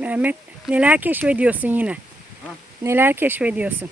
Mehmet neler keşfediyorsun yine? Ha? Neler keşfediyorsun?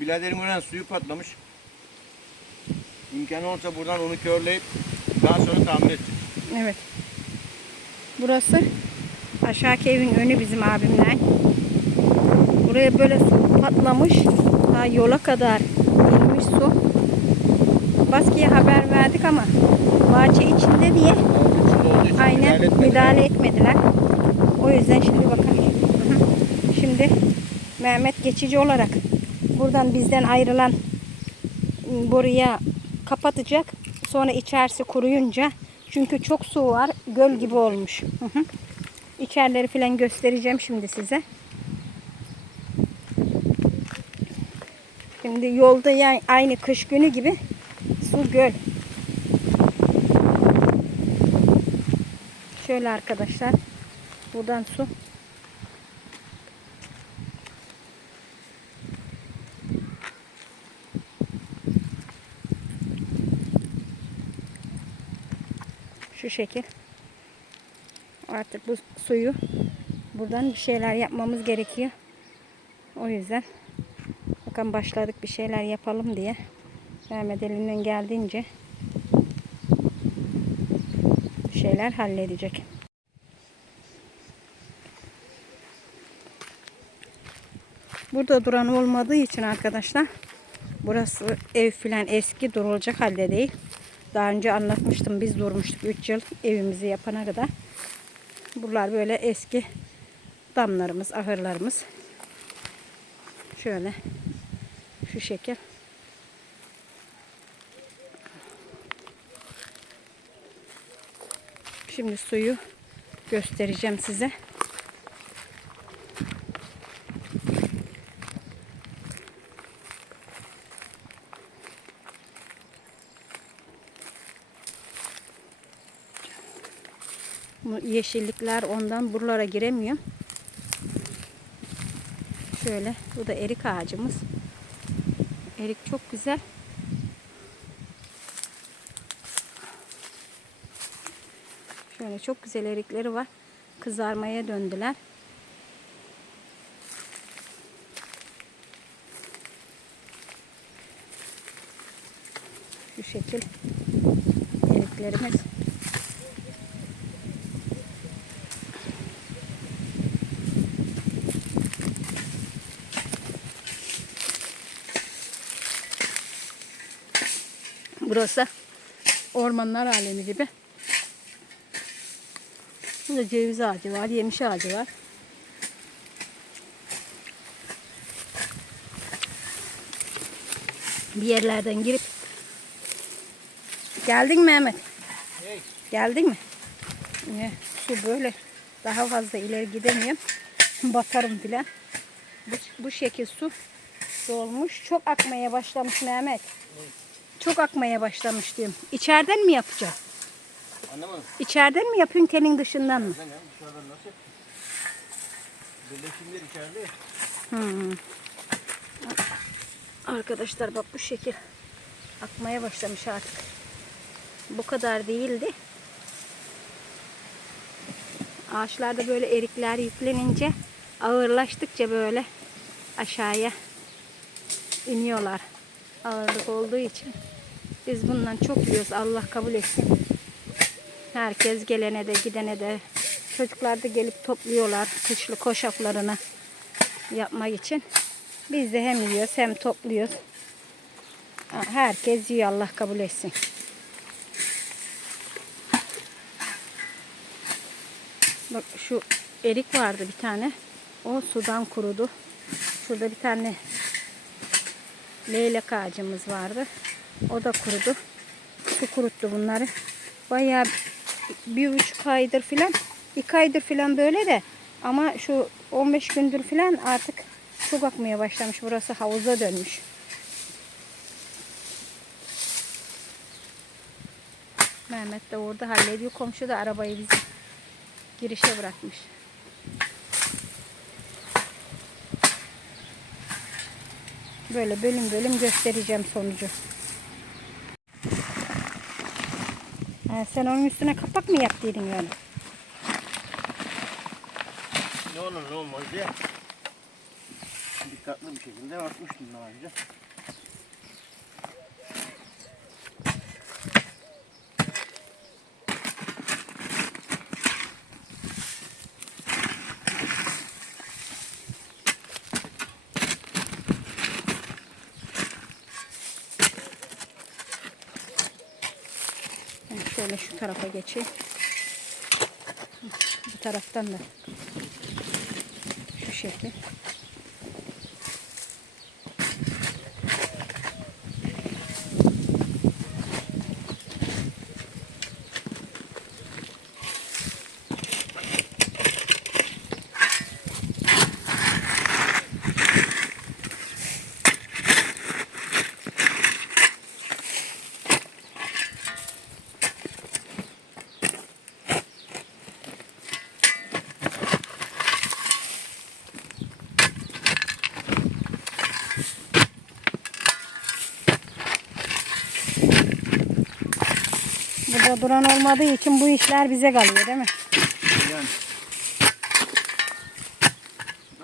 Biraderim öğren suyu patlamış. İmkanı olsa buradan onu körleyip daha sonra tamir edeceğiz. Evet. Burası aşağıki evin önü bizim abimden. Buraya böyle su patlamış. Ta yola kadar inmiş su. Baskiye haber verdik ama bahçe içinde diye Aynen etmediler. müdahale etmediler. O yüzden şimdi bakın. Şimdi Mehmet geçici olarak buradan bizden ayrılan ıı, boruya kapatacak. Sonra içerisi kuruyunca çünkü çok su var. Göl gibi olmuş. İçerileri falan göstereceğim şimdi size. Şimdi yolda yani aynı kış günü gibi su göl. Şöyle arkadaşlar. Buradan su. Şu şekil. Artık bu suyu buradan bir şeyler yapmamız gerekiyor. O yüzden bakın başladık bir şeyler yapalım diye. Mehmet elinden geldiğince bir şeyler halledecek. Burada duran olmadığı için arkadaşlar burası ev filan eski durulacak halde değil. Daha önce anlatmıştım biz durmuştuk 3 yıl evimizi yapana kadar. Buralar böyle eski damlarımız, ahırlarımız. Şöyle şu şekil. Şimdi suyu göstereceğim size. Bu yeşillikler ondan buralara giremiyor. Şöyle bu da erik ağacımız. Erik çok güzel. Şöyle çok güzel erikleri var. Kızarmaya döndüler. Şu şekil eriklerimiz. Burası ormanlar alemi gibi. Burada ceviz ağacı var, yemiş ağacı var. Bir yerlerden girip Geldin mi Mehmet? Hey. Geldin mi? Ne? Su böyle daha fazla ileri gidemiyorum. Batarım filan. Bu, bu şekil su dolmuş. Çok akmaya başlamış Mehmet. Çok akmaya başlamış diyorum. İçeriden mi yapacağım? Anlamadım. İçeriden mi yapıyorsun telin dışından mı? Ben ya dışarıdan nasıl? Birleşimler içeride. ya. Hmm. Arkadaşlar bak bu şekil akmaya başlamış artık. Bu kadar değildi. Ağaçlarda böyle erikler yüklenince ağırlaştıkça böyle aşağıya iniyorlar. Ağırlık olduğu için. Biz bundan çok yiyoruz. Allah kabul etsin. Herkes gelene de gidene de çocuklar da gelip topluyorlar kışlık koşaklarını yapmak için. Biz de hem yiyoruz hem topluyoruz. Herkes yiyor Allah kabul etsin. Bak şu erik vardı bir tane. O sudan kurudu. Şurada bir tane leylek ağacımız vardı. O da kurudu. Su kuruttu bunları. Bayağı bir buçuk aydır filan, iki aydır filan böyle de ama şu 15 gündür filan artık çok akmaya başlamış. Burası havuza dönmüş. Mehmet de orada hallediyor. Komşu da arabayı bizi girişe bırakmış. Böyle bölüm bölüm göstereceğim sonucu. He, sen onun üstüne kapak mı yaptıydın yani? Ne olur ne olmaz diye. Dikkatli bir şekilde bakmıştım daha önce. Ben şöyle şu tarafa geçeyim. Bu taraftan da şu şekil. Duran olmadığı için bu işler bize kalıyor değil mi? Yani.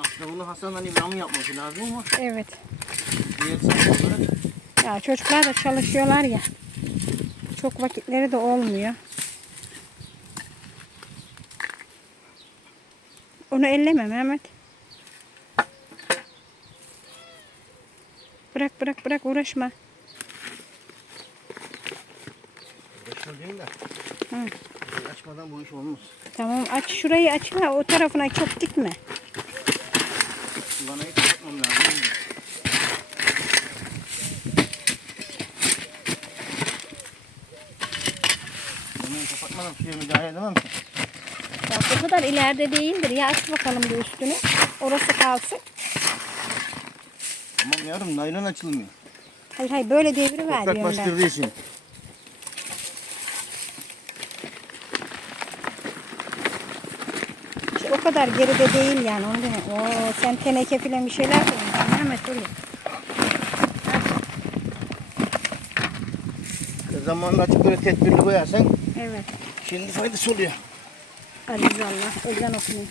Aslında bunu Hasan Ali İbrahim yapması lazım ama Evet. diğer sayfaları Ya çocuklar da çalışıyorlar ya. Çok vakitleri de olmuyor. Onu elleme Mehmet. Bırak bırak bırak uğraşma. Değil de. Hı. Açmadan bu iş olmaz. Tamam aç şurayı aç ha o tarafına çok gitme. Vanayı kapatmam lazım. Vanayı kapatmadan suya müdahale edemem ki. Ya bu kadar ileride değildir. Ya aç bakalım bir üstünü. Orası kalsın. Tamam yavrum naylon açılmıyor. Hayır hayır böyle devri ver Toprak bastırdığı için. O kadar geride değil yani. Onu demek. Oo, sen teneke filan bir şeyler koymuşsun. Mehmet oraya. Zamanla açıp böyle tedbirli koyarsan Evet. şimdi faydası oluyor. Aziz Allah. Ezan okunuyor.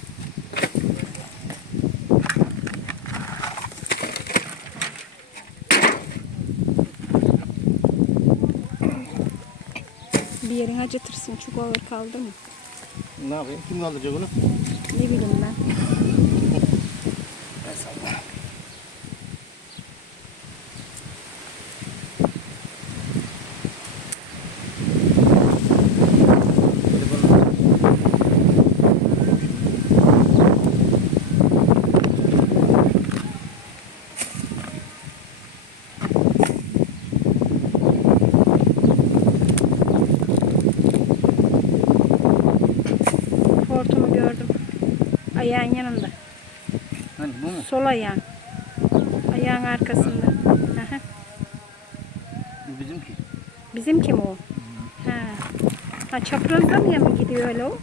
Bir yerin acıtırsın. Çok ağır kaldı mı? Ne yapayım? Kim kaldıracak onu? Ne bileyim ben. Sol ayağın. Ayağın arkasında. Aha. Bu bizimki. Bizim kim o? Ha. Ha çaprazdan mı mı gidiyor öyle o?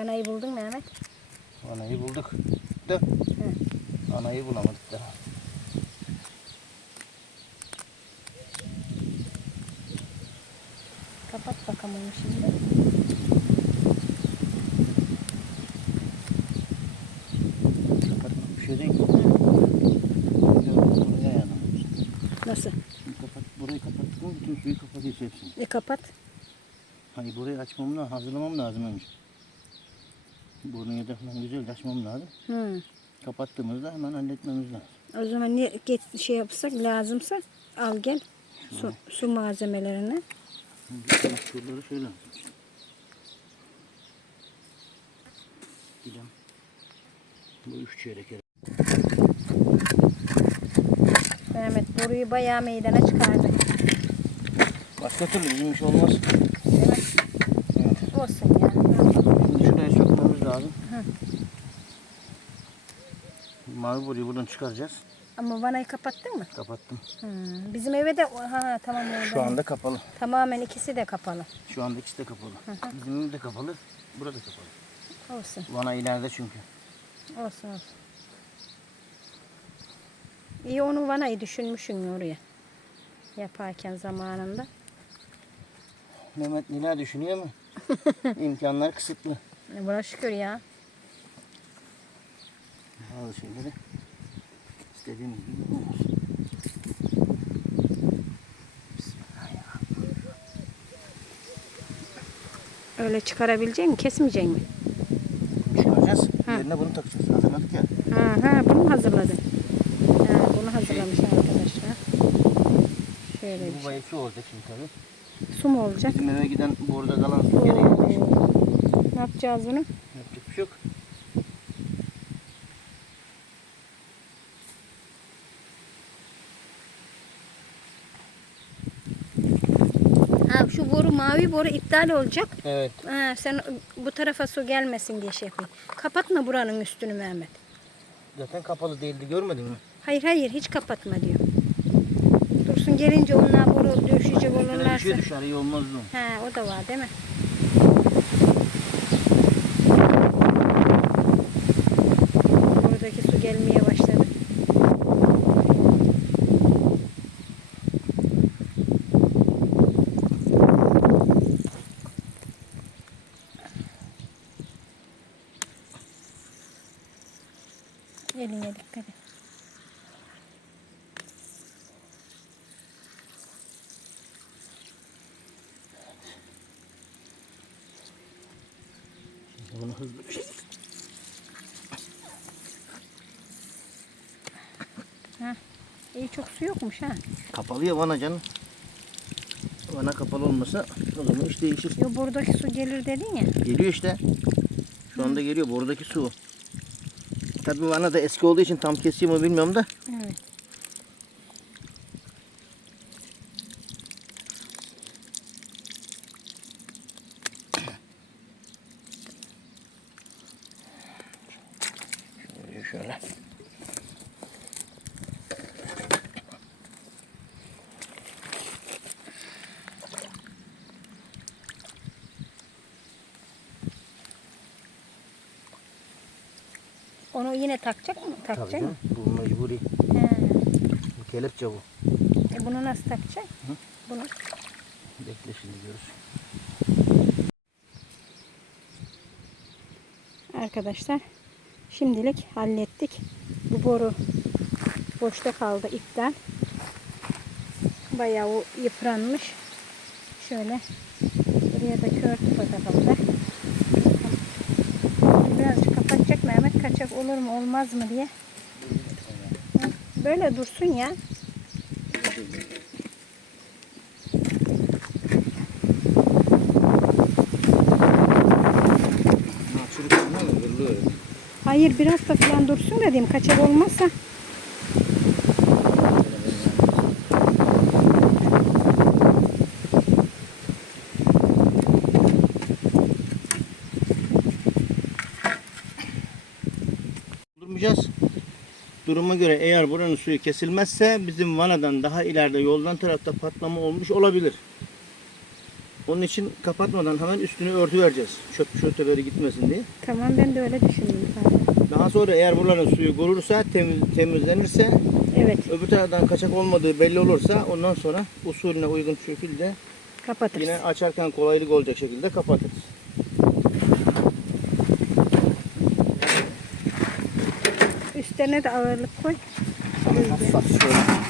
Vanayı buldun Mehmet. Anayı bulduk. Da. Anayı bulamadık daha. Kapat bakalım onu şimdi. Kapatmak bir şey değil. Nasıl? Kapat, burayı kapattık mı bütün suyu kapatıyor hepsini. E kapat. Hani burayı açmam lazım, hazırlamam lazım önce. Da falan güzel açmam lazım. Hı. Kapattığımızda hemen halletmemiz lazım. O zaman ne get şey yapsak lazımsa al gel. Su, su malzemelerini. Şuraları şöyle. Gidem. Bu üç çeyrek. Mehmet boruyu bayağı meydana çıkardı. Başka türlü bizim iş olmaz. Evet. Olsun yani. ne yapalım? Şimdi şuraya sokmamız lazım. Hı. Mavi boruyu buradan çıkaracağız. Ama vanayı kapattın mı? Kapattım. Hmm, Bizim eve de ha tamam orada. Şu anda kapalı. Tamamen ikisi de kapalı. Şu anda ikisi de kapalı. Bizim ev de kapalı. Burada kapalı. Olsun. Vana ileride çünkü. Olsun olsun. İyi onu vanayı düşünmüşsün oraya. Yaparken zamanında. Mehmet neler düşünüyor mu? İmkanlar kısıtlı. E, Buna şükür ya. Bazı şeyleri istediğim gibi olmaz. Öyle çıkarabilecek mi? Kesmeyecek mi? Çıkaracağız. Yerine bunu takacağız. Hazırladık ya. Ha, ha bunu mu hazırladın? Ha, bunu hazırlamış arkadaşlar. Şöyle bir Bu şey. bayıkçı olacak şimdi tabii. Su mu olacak? Bizim eve giden burada kalan su geri gelecek. Ne yapacağız bunu? Yapacak bir şey yok. Ha, şu boru mavi boru iptal olacak. Evet. Ha, sen bu tarafa su gelmesin diye şey yapayım. Kapatma buranın üstünü Mehmet. Zaten kapalı değildi görmedin mi? Hayır hayır hiç kapatma diyor. Dursun gelince onlar boru düşecek Üstüne bir olurlarsa. şey düşer iyi olmaz o. He o da var değil mi? Buradaki su gelmeye Bunu hızlı bir şey. Ha. İyi çok su yokmuş ha. Kapalı ya vana canım. Vana kapalı olmasa o zaman iş değişir. Yo buradaki su gelir dedin ya. Geliyor işte. Şu anda geliyor buradaki su. Tabii vana da eski olduğu için tam kesiyor mu bilmiyorum da. Evet. Şöyle. Onu yine takacak mı? Takacak mı? Bu mecburi. He. Bu kelepçe bu. E bunu nasıl takacak? Bunu. Bekle şimdi görürüz. Arkadaşlar şimdilik hallettik. Bu boru boşta kaldı iptal. Bayağı yıpranmış. Şöyle buraya da kör takalım da. Birazcık kapatacak Mehmet kaçak olur mu olmaz mı diye. Böyle dursun ya. Ha, çürük ama hırlıyor. Hayır biraz da falan dursun dedim kaçak olmazsa. Durmayacağız. Duruma göre eğer buranın suyu kesilmezse bizim vanadan daha ileride yoldan tarafta patlama olmuş olabilir. Onun için kapatmadan hemen üstünü örtü vereceğiz. Çöp çöteleri gitmesin diye. Tamam ben de öyle düşündüm zaten. Daha sonra eğer buranın suyu kurursa, temiz, temizlenirse, Evet öbür taraftan kaçak olmadığı belli olursa ondan sonra usulüne uygun şekilde kapatırız. yine açarken kolaylık olacak şekilde kapatırız. Üstlerine de ağırlık koy. Hafif hafif şöyle.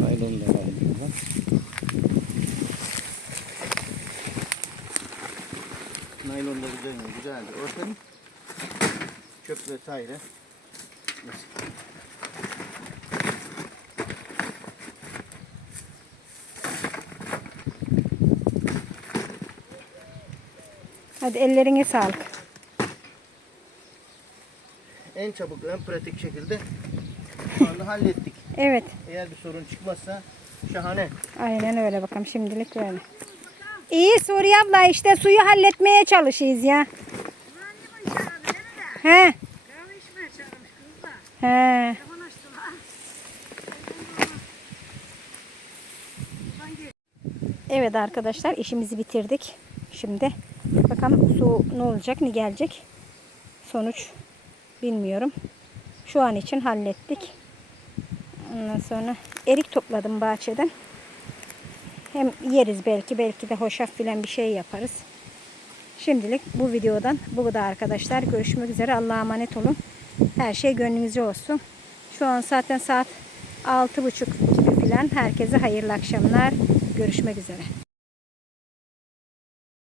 Naylonu da alalım şuradan. Naylonu da güzel güzeldir. Örtelim. Çöp vesaire. Hadi ellerine sağlık. En çabuk, en pratik şekilde şu anda hallettik. Evet. Eğer bir sorun çıkmazsa Şahane. Aynen öyle bakalım şimdilik öyle. İyi Suriye abla işte suyu halletmeye çalışıyoruz ya. He. He. Evet arkadaşlar işimizi bitirdik. Şimdi bakalım su ne olacak ne gelecek. Sonuç bilmiyorum. Şu an için hallettik. Ondan sonra erik topladım bahçeden. Hem yeriz belki belki de hoşaf filan bir şey yaparız. Şimdilik bu videodan bu kadar arkadaşlar. Görüşmek üzere. Allah'a emanet olun. Her şey gönlünüzce olsun. Şu an zaten saat 6.30 gibi filan. Herkese hayırlı akşamlar. Görüşmek üzere.